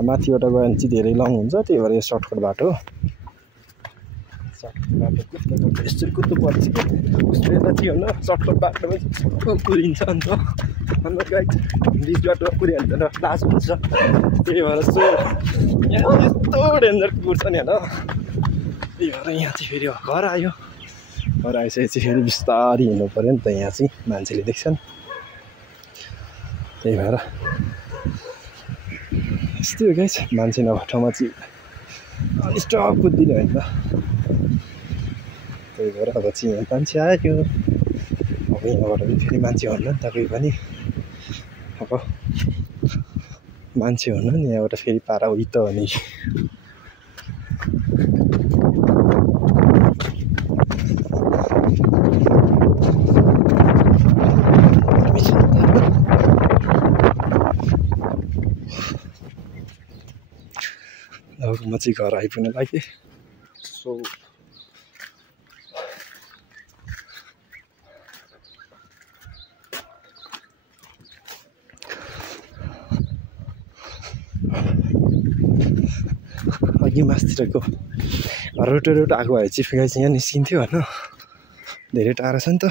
माथिबाट गयो भने चाहिँ धेरै लङ हुन्छ, त्यही भएर यो सर्टकट बाटो हो। सर्टकट बाटो कुद्नु यसरी कुद्नु पर्छ कि कस्तो यता थियो होइन, सर्टकट बाटोमा कुदिन्छ अन्त गाइस बिच बाटोमा कुदिहाल्छ र लाज हुन्छ, त्यही भएर चाहिँ यहाँ यस्तो डेन्जर कुर्छ नि होइन। त्यही भएर यहाँ चाहिँ फेरि घर आयो, घर आइसकेपछि फेरि बिस्तारै हिँड्नु पऱ्यो नि त, यहाँ चाहिँ मान्छेले देख्छन्, त्यही भएर यस्तै हो गाइस। मान्छे नभएको ठाउँमा चाहिँ स्टप कुदिदिने होइन, त्यही भएर अब चाहिँ यहाँ मान्छे आयो। अब यहाँबाट पनि फेरि मान्छे हुन्न नि त कोही पनि, अब मान्छे हुन्न नि यहाँबाट फेरि पारा उही त हो नि। अब म चाहिँ घर आइपुग्न लागेँ। सो अघि मासतिरको रोटो आएको भए चाहिँ गाइस यहाँ निस्किन्थ्यो होइन, धेरै टाढो छ नि त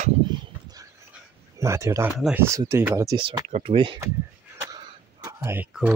माथिबाट आउनलाई। सो त्यही भएर चाहिँ सर्टकट वे आएको।